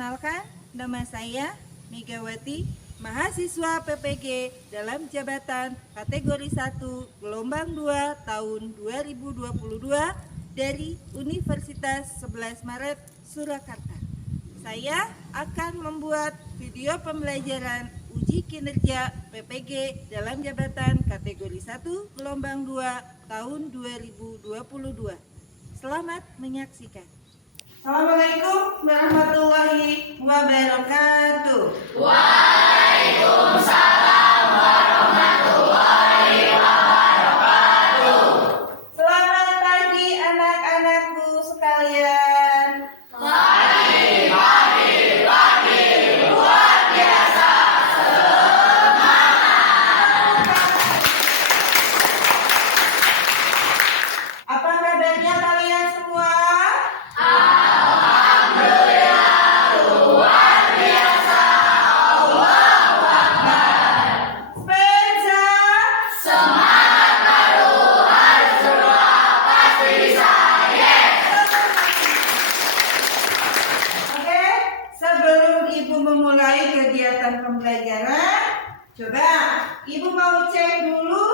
Perkenalkan, nama saya Megawati, mahasiswa PPG dalam jabatan kategori 1 gelombang 2 tahun 2022 dari Universitas 11 Maret Surakarta. Saya akan membuat video pembelajaran uji kinerja PPG dalam jabatan kategori 1 gelombang 2 tahun 2022. Selamat menyaksikan. Assalamualaikum warahmatullahi wabarakatuh. Waalaikumsalam warahmatullahi wabarakatuh. Selamat pagi anak-anakku sekalian. Pagi, luar biasa semangat. Apa kabarnya kalian semua? Alhamdulillah luar biasa. Allahu Akbar. Spensa. Semangat baru harus berdoa pasti bisa. Yes. Oke, sebelum Ibu memulai kegiatan pembelajaran, coba Ibu mau cek dulu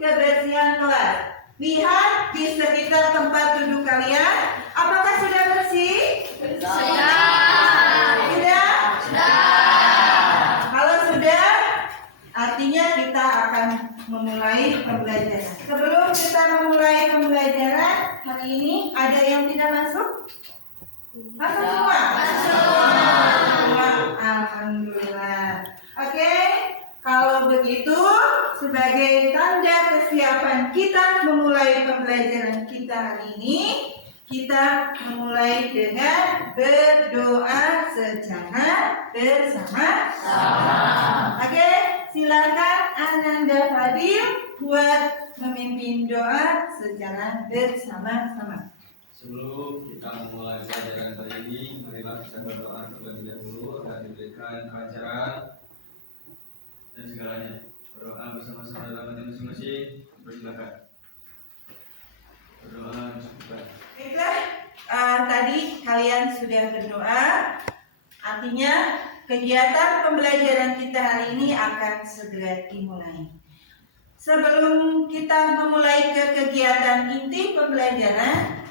kebersihan kelas. Lihat di sekitar tempat duduk kalian, apakah sudah bersih? Sudah? Kalau sudah, artinya kita akan memulai pembelajaran. Sebelum kita memulai pembelajaran hari ini, ada yang tidak masuk? Masuk semua? Semua. Alhamdulillah. Oke, kalau begitu sebagai tanda kesiapan kita memulai pembelajaran kita hari ini, kita memulai dengan berdoa secara bersama-sama. Oke, silakan Ananda Fadil buat memimpin doa secara bersama-sama. Sebelum kita memulai pelajaran kali ini, marilah kita berdoa terlebih dahulu agar diberikan kelancaran dan segalanya. Berdoa bersama-sama dalam hati masing-masing. Persilakan. Berdoa bersama. Baiklah, tadi kalian sudah berdoa, artinya kegiatan pembelajaran kita hari ini akan segera dimulai. Sebelum kita memulai ke kegiatan inti pembelajaran,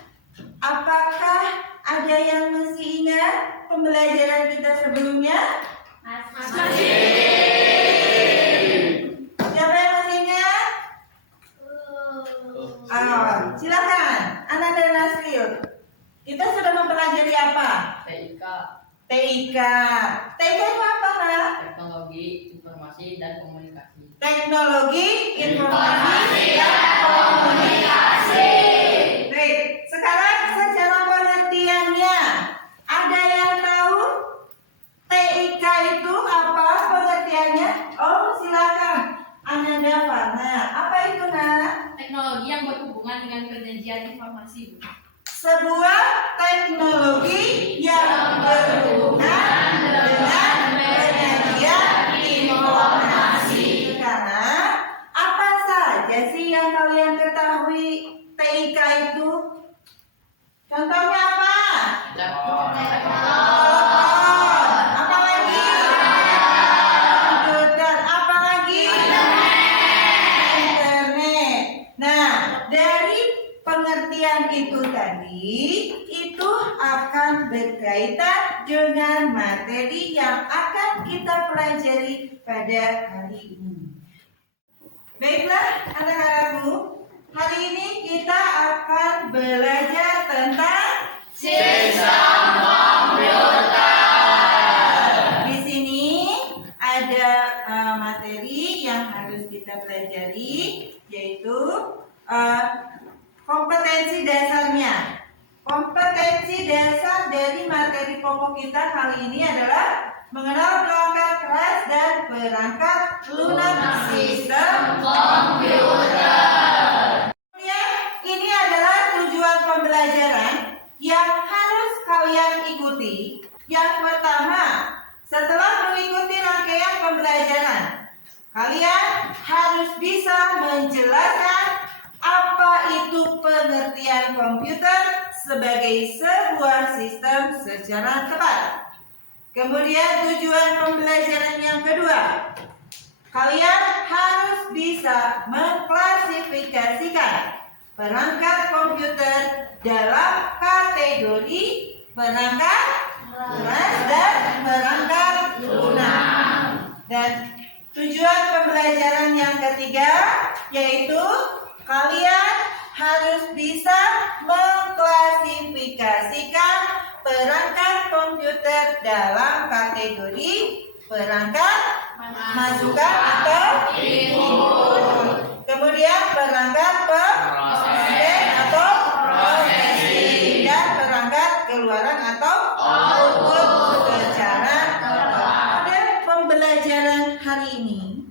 apakah ada yang masih ingat pembelajaran kita sebelumnya? Siapa yang masih ingat? Silakan, Ananda Nasril. Kita sudah mempelajari apa? TIK, TIK. TIK itu apa, Nak? teknologi informasi dan komunikasi. Teknologi informasi dan Komunikasi. Baik, sekarang secara pengertiannya, ada yang tahu TIK itu apa pengertiannya? Oh, silakan, Ananda Farna. Apa itu, Nak? Teknologi yang berhubungan dengan perjanjian informasi, Bu. Sebuah teknologi yang berhubungan dengan penyajian informasi. Sekarang, apa saja sih yang kalian ketahui TIK itu? Contohnya apa? Telepon. Apa lagi? Komputer. Apa lagi? Internet. Nah, dari pengertian itu tadi, itu akan berkaitan dengan materi yang akan kita pelajari pada hari ini. Baiklah, anak-anakku, hari ini kita akan belajar tentang Sistem komputer. Di sini ada materi yang harus kita pelajari, yaitu kompetensi dasarnya. Kompetensi dasar dari materi pokok kita kali ini adalah mengenal perangkat keras dan perangkat lunak sistem Komputer. Ya, ini adalah tujuan pembelajaran yang harus kalian ikuti. Yang pertama, setelah mengikuti rangkaian pembelajaran, kalian harus bisa menjelaskan apa itu pengertian komputer sebagai sebuah sistem secara tepat. Kemudian tujuan pembelajaran yang kedua, kalian harus bisa mengklasifikasikan perangkat komputer dalam kategori perangkat keras dan perangkat lunak. Dan tujuan pembelajaran yang ketiga yaitu kalian harus bisa mengklasifikasikan perangkat komputer dalam kategori perangkat masukan atau input. Kemudian perangkat proses atau prosesing dan perangkat keluaran atau output. Secara pada pembelajaran hari ini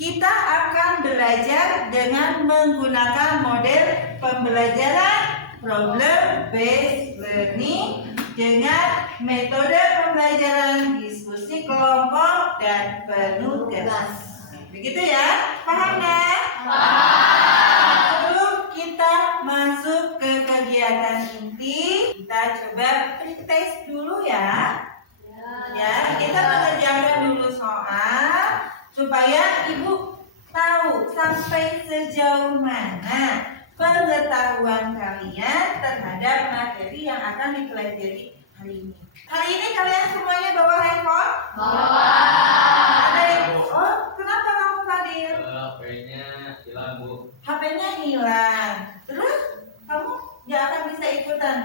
kita akan belajar dengan menggunakan model pembelajaran problem based learning dengan metode pembelajaran diskusi kelompok dan penugas. Begitu ya? Paham ya? Sebelum kita masuk ke kegiatan inti, kita coba pretest dulu ya. Ya, kita mengerjakan dulu soal supaya Ibu tahu sampai sejauh mana pengetahuan kalian terhadap materi yang akan dipelajari hari ini. Hari ini kalian semuanya bawa handphone? Bawa. Ada yang, oh kenapa kamu Fadil? HP-nya hilang, Bu. HP-nya hilang. Terus kamu nggak akan bisa ikutan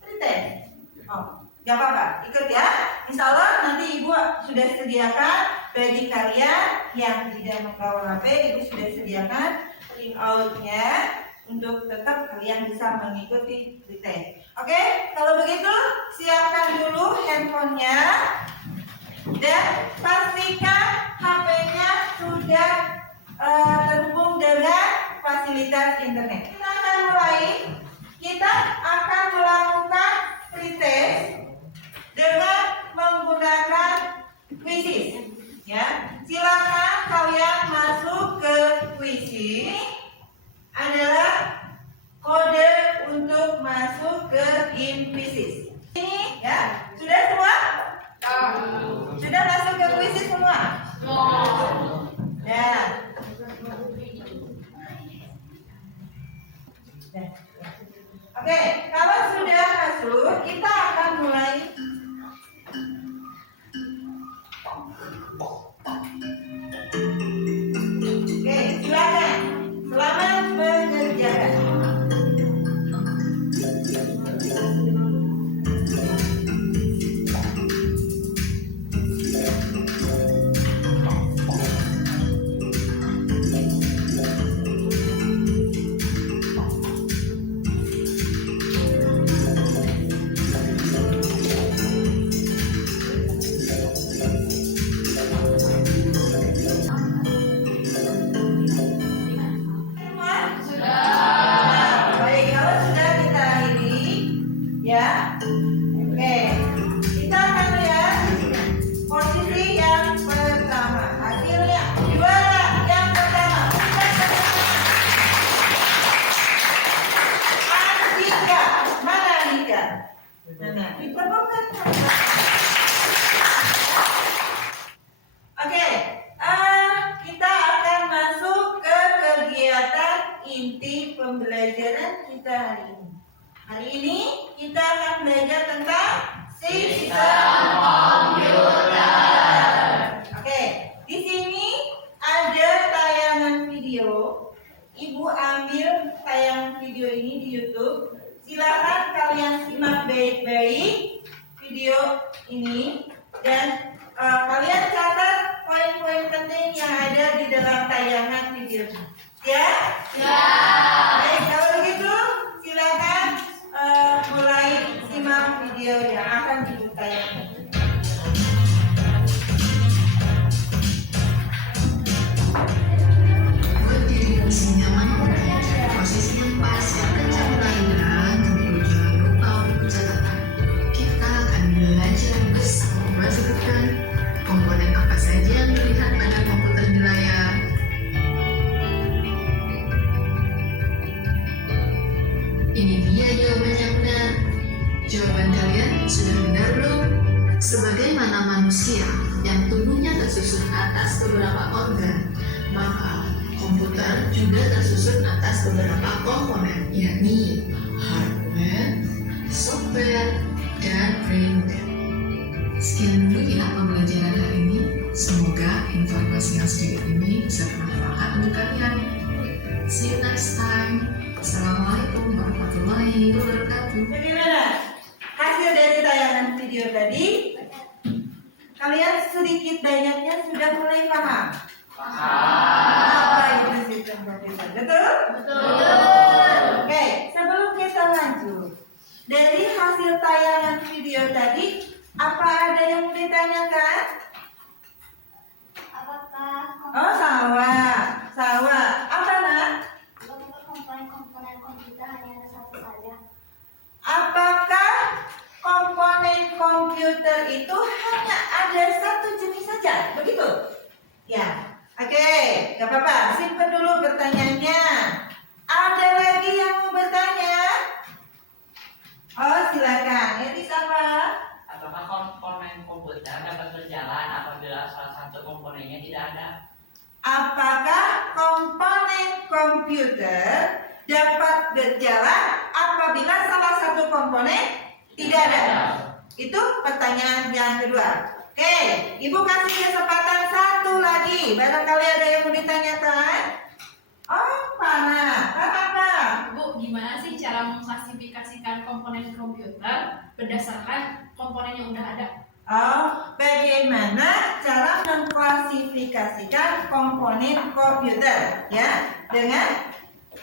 pretest? Oh, nggak apa-apa, ikut ya. Insya Allah nanti Ibu sudah sediakan bagi kalian yang tidak membawa HP, Ibu sudah sediakan print out-nya untuk tetap kalian bisa mengikuti pretest. Oke, kalau begitu siapkan dulu handphonenya dan pastikan HP-nya sudah terhubung dengan fasilitas internet. Kita akan mulai. Kita akan melakukan pretest dengan menggunakan quizzes. Ya, silakan kalian masuk ke quizzes. Adalah kode untuk masuk ke quizzes. Ini ya, sudah semua? Sudah masuk ke quizzes semua? Ya. Oke, kalau sudah masuk, kita akan mulai. Oke, silakan. Selamat mengerjakan. Inti pembelajaran kita hari ini. Hari ini kita akan belajar tentang sistem komputer. Oke, di sini ada tayangan video. Ibu ambil tayangan video ini di YouTube. Silakan kalian simak baik-baik video ini dan kalian catat poin-poin penting yang ada di dalam tayangan video. Ya? Ya. Baik, kalau begitu silakan mulai simak video yang akan ditayangkan. Buat diri posisi nyaman, posisi yang pas yang kencang melahirkan, tentu jangan lupa untuk catatan. Kita akan belajar bersama menyebutkan komponen apa saja yang terlihat pada komputer di layar. Ini dia jawaban yang benar. Jawaban kalian sudah benar belum? Sebagaimana manusia yang tubuhnya tersusun atas beberapa organ, maka komputer juga tersusun atas beberapa komponen, yakni hardware, software, dan firmware. Sekian dulu ya pembelajaran hari ini. Semoga informasi yang sedikit ini bisa bermanfaat untuk kalian. See you next time. Assalamualaikum warahmatullahi wabarakatuh. Bagaimana hasil dari tayangan video tadi? Kalian sedikit banyaknya sudah mulai paham? Apa itu sistem komputer? Betul? Oke, sebelum kita lanjut, dari hasil tayangan video tadi, apa ada yang mau ditanyakan? Apakah Oh, sawah. Apa nak? komponen komputer hanya ada satu saja? Apakah komponen komputer itu hanya ada satu jenis saja? Begitu? Ya. Oke, gak apa-apa. Simpan dulu pertanyaannya. Ada lagi yang mau bertanya? Oh, silakan. Ini siapa? Apakah komponen komputer dapat berjalan apabila salah satu komponennya tidak ada? Apakah komponen komputer dapat berjalan apabila salah satu komponen tidak ada? Itu pertanyaan yang kedua. Oke, Ibu kasih kesempatan satu lagi. Barangkali ada yang mau ditanyakan? Oh, Pana. Apa? Bu, gimana sih cara mengklasifikasikan komponen komputer berdasarkan komponen yang udah ada? Oh, bagaimana cara mengklasifikasikan komponen komputer? Ya, dengan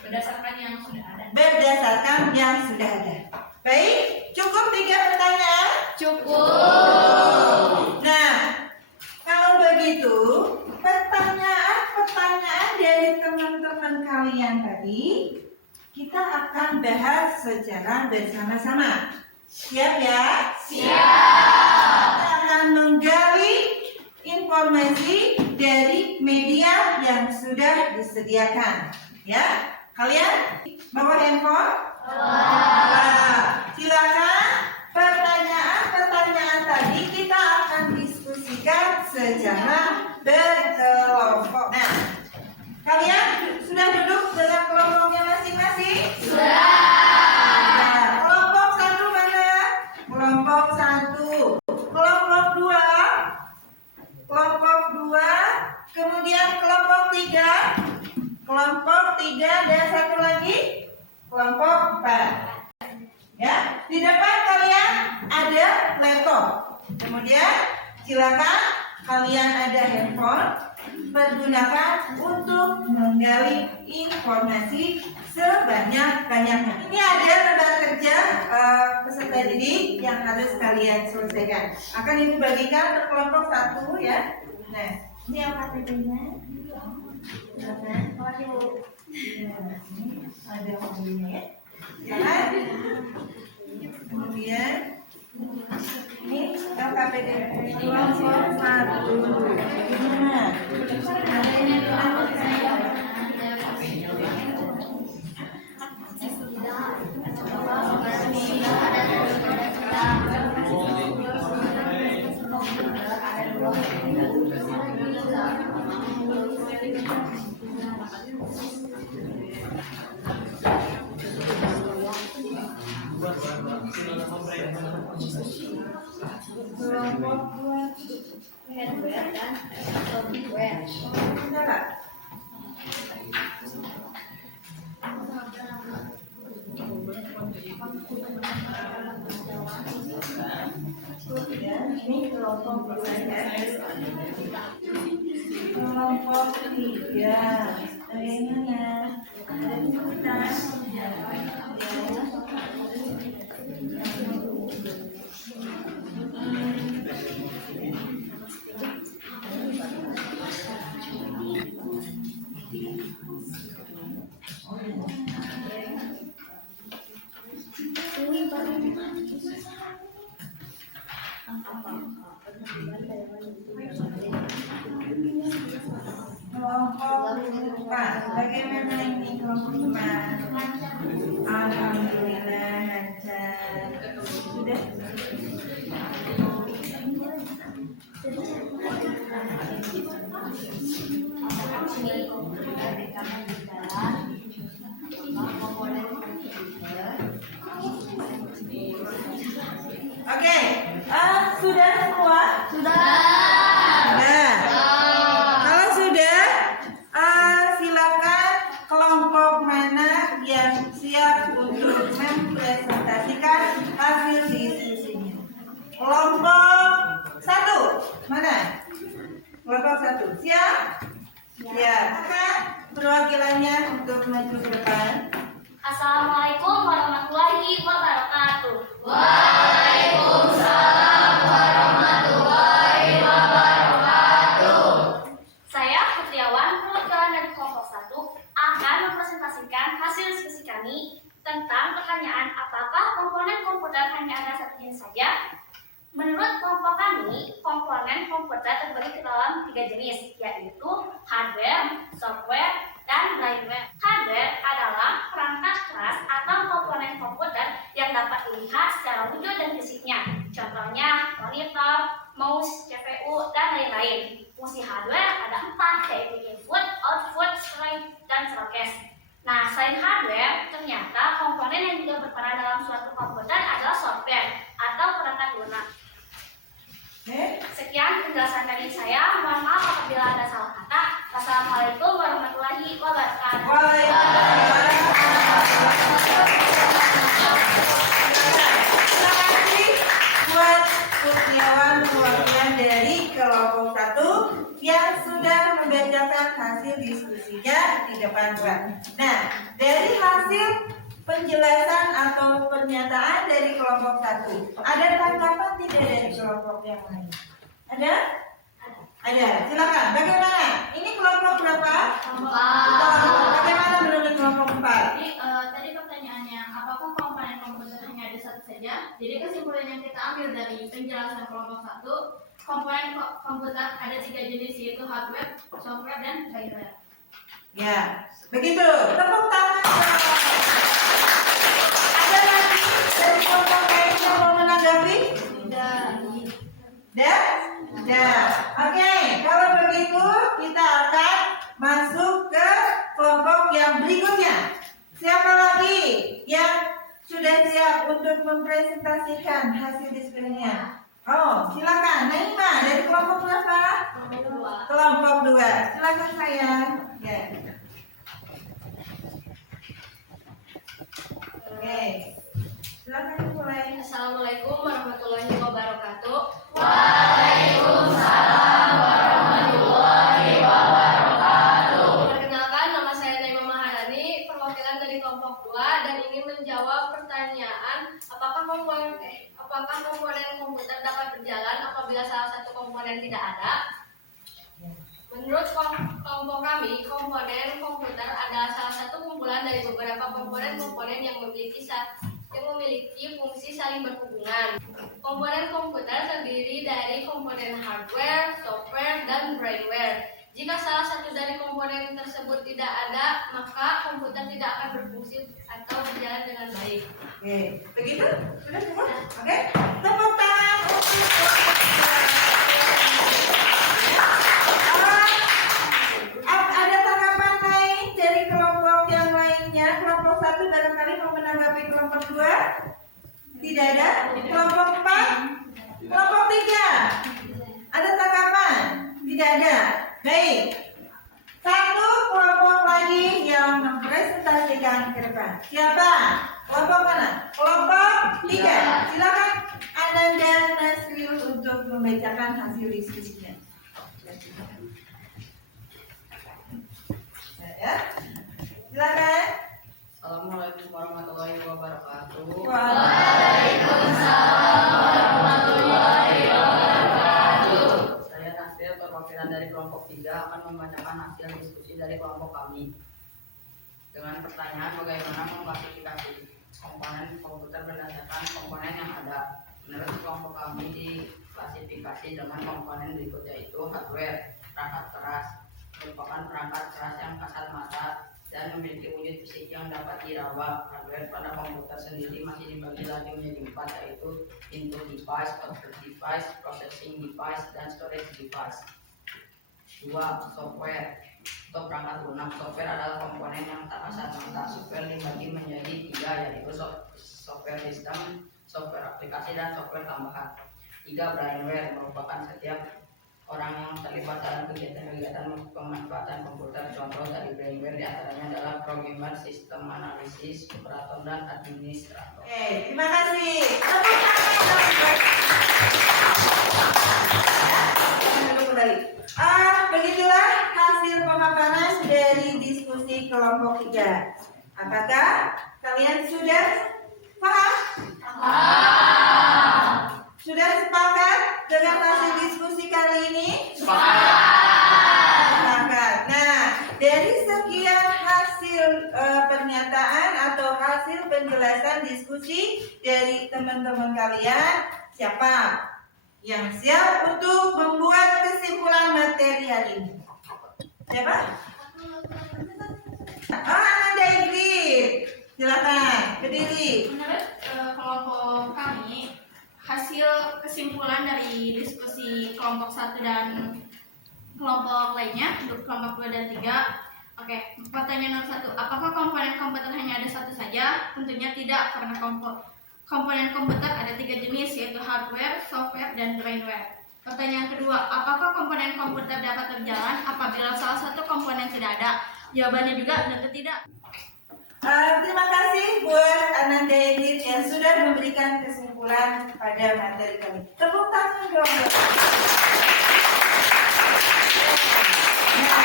Berdasarkan yang sudah ada. berdasarkan yang sudah ada. Baik, cukup 3 pertanyaan? Cukup. Nah, kalau begitu, pertanyaan dari teman-teman kalian tadi, kita akan bahas secara bersama-sama. Siap ya? Siap. Kita akan menggali informasi dari media yang sudah disediakan. Ya, kalian bawa handphone? Nah, silakan pertanyaan tadi kita akan diskusikan secara berkelompok. Nah, kalian sudah duduk dalam kelompoknya masing-masing? Nah, kelompok 1 mana? Kelompok 1. Kelompok 2. Kelompok 2. Kemudian kelompok 3. Kelompok 3 dan satu lagi kelompok 4. Ya, di depan kalian ada laptop. Kemudian silakan kalian ada handphone, pergunakan untuk menggali informasi sebanyak-banyaknya. Ini ada lembar kerja peserta didik yang harus kalian selesaikan. Akan Ibu bagikan per kelompok 1 ya. Nah, ini LKPD-nya. Ada mobilnya ya. Jangan. Kemudian ini LKPD kelompok 1. Gimana? Kelompok 2 Hardware dan software. Enggak. Ini kelompok 2 ya. Kelompok 3. Bagaimana? Ada kesulitan? Kelompok 4. Pak, bagaimana ini kelompok 5? Alhamdulillah lancar. Sudah? Oke, sudah semua? Sudah. Kalau sudah, silakan kelompok mana yang siap untuk mempresentasikan hasil diskusinya. Kelompok 1, mana? Kelompok 1, siap? Ya, maka perwakilannya untuk maju ke depan. Assalamualaikum warahmatullahi wabarakatuh. Saya Putriawan, perwakilan dari kelompok 1, akan mempresentasikan hasil diskusi kami tentang pertanyaan apakah komponen komputer hanya ada satu jenis saja. Menurut kelompok kami, komponen komputer terbagi ke dalam 3 jenis, yaitu hardware, software, dan brainware. Hardware adalah perangkat keras atau komponen komputer yang dapat dilihat secara wujud dan fisiknya. Contohnya monitor, mouse, CPU, dan lain-lain. Fungsi hardware ada 4, yaitu input, output, slide, dan showcase. Nah, selain hardware, ternyata komponen yang juga berperan dalam suatu komputer adalah software atau perangkat lunak. Sekian penjelasan dari saya. Mohon maaf apabila ada salah kata. Wassalamualaikum warahmatullahi wabarakatuh. Terima kasih buat Kurniawan perwakilan dari kelompok 1 yang sudah membacakan hasil diskusinya di depan Pak. Nah, dari hasil penjelasan atau pernyataan dari kelompok 1, ada tanggapan tidak dari kelompok yang lain? Ada? Ada. Silakan. Bagaimana? Ini kelompok berapa? 4. Bagaimana menurut kelompok 4? Jadi tadi pertanyaannya, apakah komponen komputer hanya ada satu saja? Jadi kesimpulan yang kita ambil dari penjelasan kelompok 1, komponen komputer ada 3 jenis, yaitu hardware, software, dan firmware. Ya, begitu. Tepuk tangan. Ada lagi dari kelompok lain yang mau menanggapi? Sudah. Oke, kalau begitu kita akan masuk ke kelompok yang berikutnya. Siapa lagi yang sudah siap untuk mempresentasikan hasil diskusinya? Oh, silakan. Naima dari kelompok berapa? Kelompok 2. Silakan saya. Ya. Oke. Silakan mulai. Assalamualaikum warahmatullahi wabarakatuh. Perkenalkan, nama saya Naima Maharani, perwakilan dari kelompok 2 dan ingin menjawab pertanyaan apakah komponen komputer dapat berjalan apabila salah satu komponen tidak ada. Menurut kelompok kami, komponen komputer adalah salah satu kumpulan dari beberapa komponen-komponen yang memiliki fungsi saling berhubungan. Komponen komputer terdiri dari komponen hardware, software, dan brainware. Jika salah satu dari komponen tersebut tidak ada, maka komputer tidak akan berfungsi atau berjalan dengan baik. Oke, begitu? Sudah semua? Oke, tepuk tangan untuk ada tanggapan lain dari kelompok yang lainnya? Kelompok 1 barangkali mau menanggapi kelompok 2? Tidak ada? Kelompok 4? Kelompok 3? Ada tanggapan? Tidak ada? Baik. Satu kelompok lagi yang mempresentasikan ke depan. Siapa? Kelompok mana? Kelompok 3. Silakan Ananda Nasril untuk membacakan hasil diskusinya. Ya. Silakan. Assalamualaikum warahmatullahi wabarakatuh. Saya Nasir, perwakilan dari kelompok 3 akan membacakan hasil diskusi dari kelompok kami dengan pertanyaan bagaimana mengklasifikasi komponen komputer berdasarkan komponen yang ada. Menurut kelompok kami diklasifikasi dengan komponen berikut, yaitu hardware, perangkat keras, merupakan perangkat keras yang kasat mata dan memiliki wujud fisik yang dapat diraba. Hardware pada komputer sendiri masih dibagi lagi menjadi 4, yaitu input device, output device, processing device, dan storage device. 2. Software. Untuk perangkat lunak, software adalah komponen yang tak kasat mata. Software dibagi menjadi 3, yaitu software sistem, software aplikasi, dan software tambahan. 3. Brainware merupakan setiap orang yang terlibat dalam kegiatan-kegiatan pemanfaatan komputer. Contoh dari brainware diantaranya adalah programmer, sistem analisis, operator, dan administrator. Oke, terima kasih. Tepuk tangan dong, guys. Ya, kita duduk kembali. Begitulah hasil pemaparan dari diskusi kelompok 3. Apakah kalian sudah paham? Sudah sepakat dengan hasil diskusi kali ini? Sepakat. Nah, dari sekian hasil pernyataan atau hasil penjelasan diskusi dari teman-teman kalian, siapa yang siap untuk membuat kesimpulan materi hari ini? Siapa? Ananda Ingrid. Silakan, berdiri. Menurut kelompok kami, hasil kesimpulan dari diskusi kelompok 1 dan kelompok lainnya, untuk kelompok 2 dan 3. Oke, pertanyaan nomor 1, apakah komponen komputer hanya ada satu saja? Tentunya tidak, karena komponen komputer ada 3 jenis, yaitu hardware, software, dan brainware. Pertanyaan kedua, apakah komponen komputer dapat berjalan apabila salah satu komponen tidak ada? Jawabannya juga tentu tidak. Terima kasih buat Ananda Ingrid yang sudah memberikan kesimpulan pada materi kami. Tepuk tangan dong. Nah,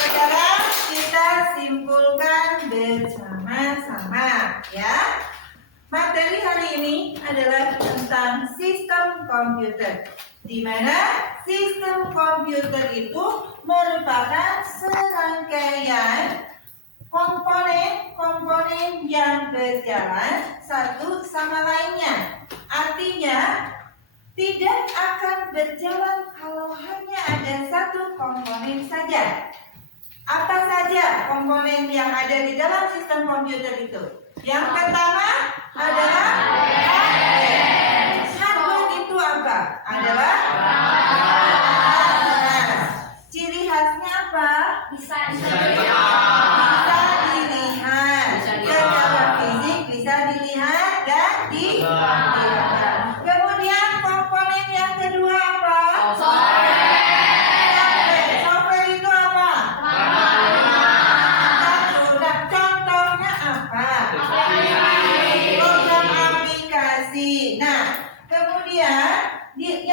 sekarang kita simpulkan bersama-sama ya. Materi hari ini adalah tentang sistem komputer, di mana sistem komputer itu merupakan serangkaian komponen yang berjalan satu sama lainnya. Artinya tidak akan berjalan kalau hanya ada satu komponen saja. Apa saja komponen yang ada di dalam sistem komputer itu? Yang pertama adalah hardware. Hardware itu apa? Adalah ciri khasnya apa? Bisa Dilihat. Secara fisik bisa dilihat dan dirasakan. Kemudian komponen yang kedua apa? Software itu apa? Nah, contohnya apa? Program aplikasi. Nah, kemudian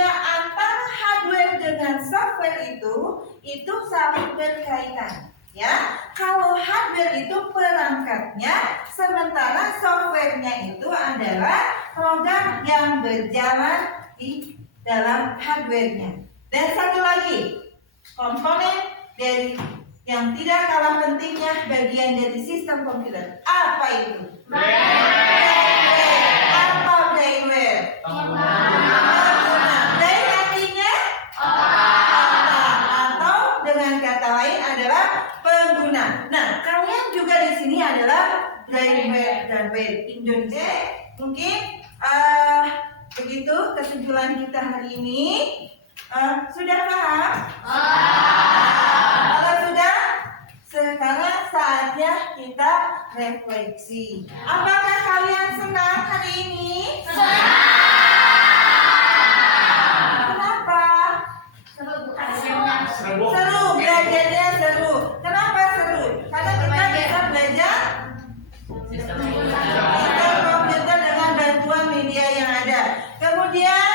antara hardware dengan software itu saling berkaitan. Ya, kalau hardware itu perangkatnya, sementara softwarenya itu adalah program yang berjalan di dalam hardwarenya. Dan satu lagi, komponen dari yang tidak kalah pentingnya bagian dari sistem komputer. Apa itu? Apa brainware? Brain artinya atau dengan kata lain adalah pengguna. Nah, kalian juga di sini adalah brainware dan ware Indonesia. Mungkin begitu kesimpulan kita hari ini. Sudah paham? Kalau sudah, sekarang saatnya kita refleksi. Apakah kalian senang hari ini? Kenapa? Seru, belajarnya seru. Kenapa seru? Karena kita bisa belajar sistem komputer dengan bantuan media yang ada. Kemudian,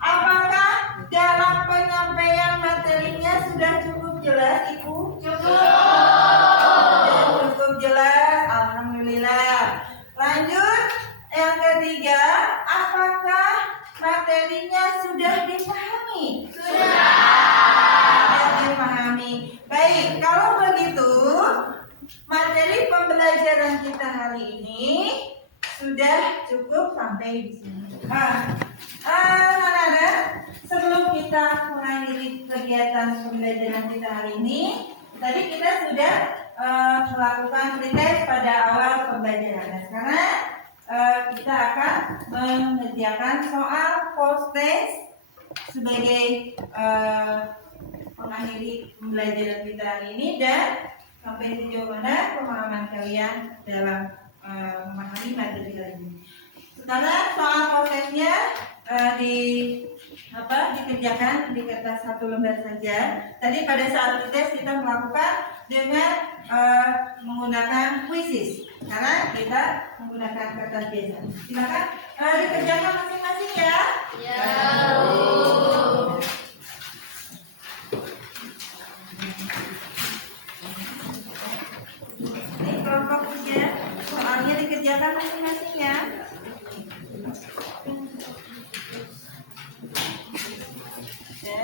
apakah dalam penyampaian materinya sudah cukup jelas, Ibu? Cukup jelas, alhamdulillah. Lanjut, yang ketiga, apakah materinya sudah dipahami? Sudah dipahami. Baik, kalau begitu, materi pembelajaran kita hari ini sudah cukup sampai di sini. Anak-anak, sebelum kita mengakhiri kegiatan pembelajaran kita hari ini, tadi kita sudah melakukan pretest pada awal pembelajaran. Nah, sekarang kita akan mengerjakan soal post test sebagai mengakhiri pembelajaran kita hari ini, dan sampai sejauh mana pemahaman kalian dalam memahami materi hari ini. Sekarang soal prosesnya dikerjakan di kertas 1 lembar saja. Tadi pada saat tes kita melakukan dengan menggunakan quizzes. Sekarang kita menggunakan kertas biasa. Silakan dikerjakan masing-masing ya. Ya. Ini kelompok ujian, soalnya dikerjakan masing-masing ya. Ya.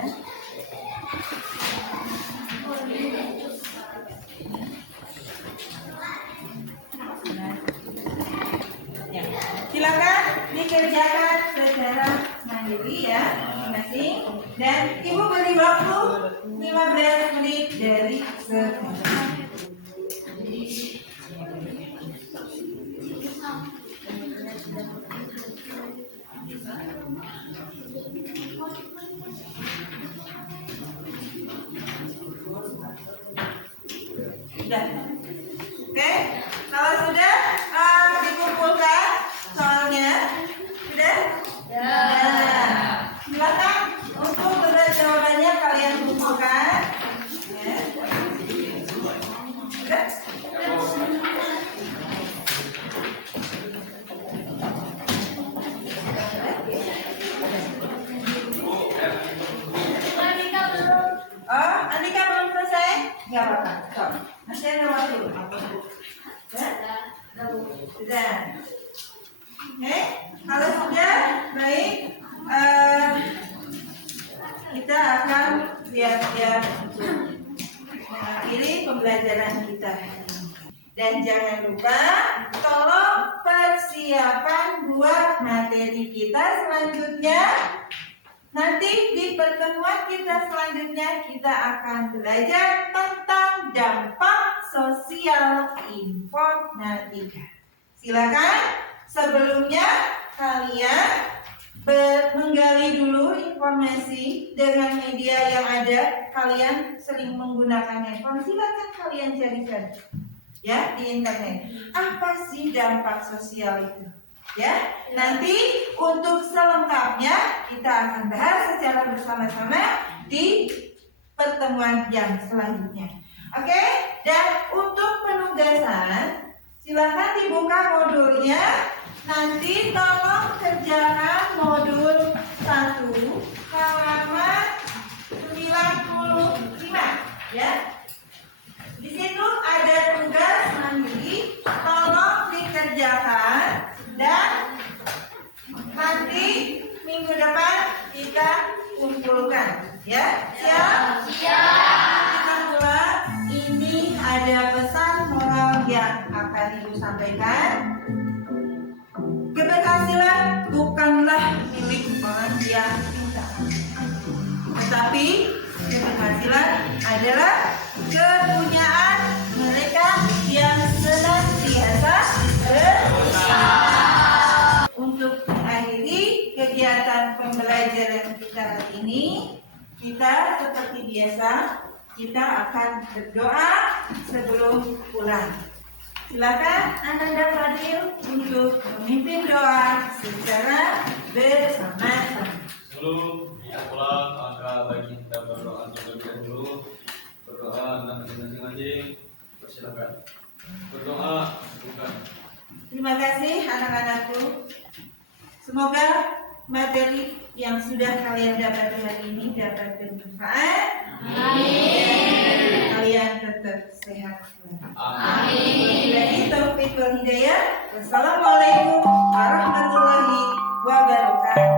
Ya. Silakan dikerjakan secara mandiri ya masing-masing, dan ibu beri waktu 15 menit dari sekarang. Sudah. Oke, kalau sudah dikumpulkan soalnya, sudah? Nah, silakan untuk beberapa jawabannya kalian kumpulkan. Ya. Sudah? Oh, Andika belum selesai? Nggak apa-apa. Stop. Nanti ada waktu. Ya? Sudah. Oke, kalau sudah, baik. Kita akan siap-siap untuk mengakhiri pembelajaran kita. Dan jangan lupa, tolong persiapan buat materi kita selanjutnya. Nanti di pertemuan kita selanjutnya kita akan belajar tentang dampak sosial informatika. Silakan sebelumnya kalian menggali dulu informasi dengan media yang ada. Kalian sering menggunakan handphone, silakan kalian cari-cari ya di internet. Apa sih dampak sosial itu? Ya, nanti untuk selengkapnya kita akan bahas secara bersama-sama di pertemuan yang selanjutnya. Oke, dan untuk penugasan silakan dibuka modulnya. Nanti tolong kerjakan modul 1 halaman 95 ya. Di situ ada tugas mandiri, tolong dikerjakan. Dan nanti minggu depan kita kumpulkan ya. Siap? Kita mulai. Ini ada pesan moral yang akan ibu sampaikan. Keberhasilan bukanlah milik orang yang pintar, tetapi keberhasilan adalah kepunyaan mereka yang senantiasa berusaha. Untuk mengakhiri kegiatan pembelajaran kita hari ini, kita seperti biasa, kita akan berdoa sebelum pulang. Silakan Ananda Fadil untuk memimpin doa secara bersama-sama. Sebelum kita pulang, maka bagi kita berdoa terlebih dahulu. Berdoa dengan masing-masing. Persilakan. Berdoa bukan. Terima kasih anak-anakku. Semoga materi yang sudah kalian dapat hari ini dapat bermanfaat. Amin. Kalian tetap sehat. Amin. Wabillahi taufiq wal hidayah. Wassalamualaikum warahmatullahi wabarakatuh.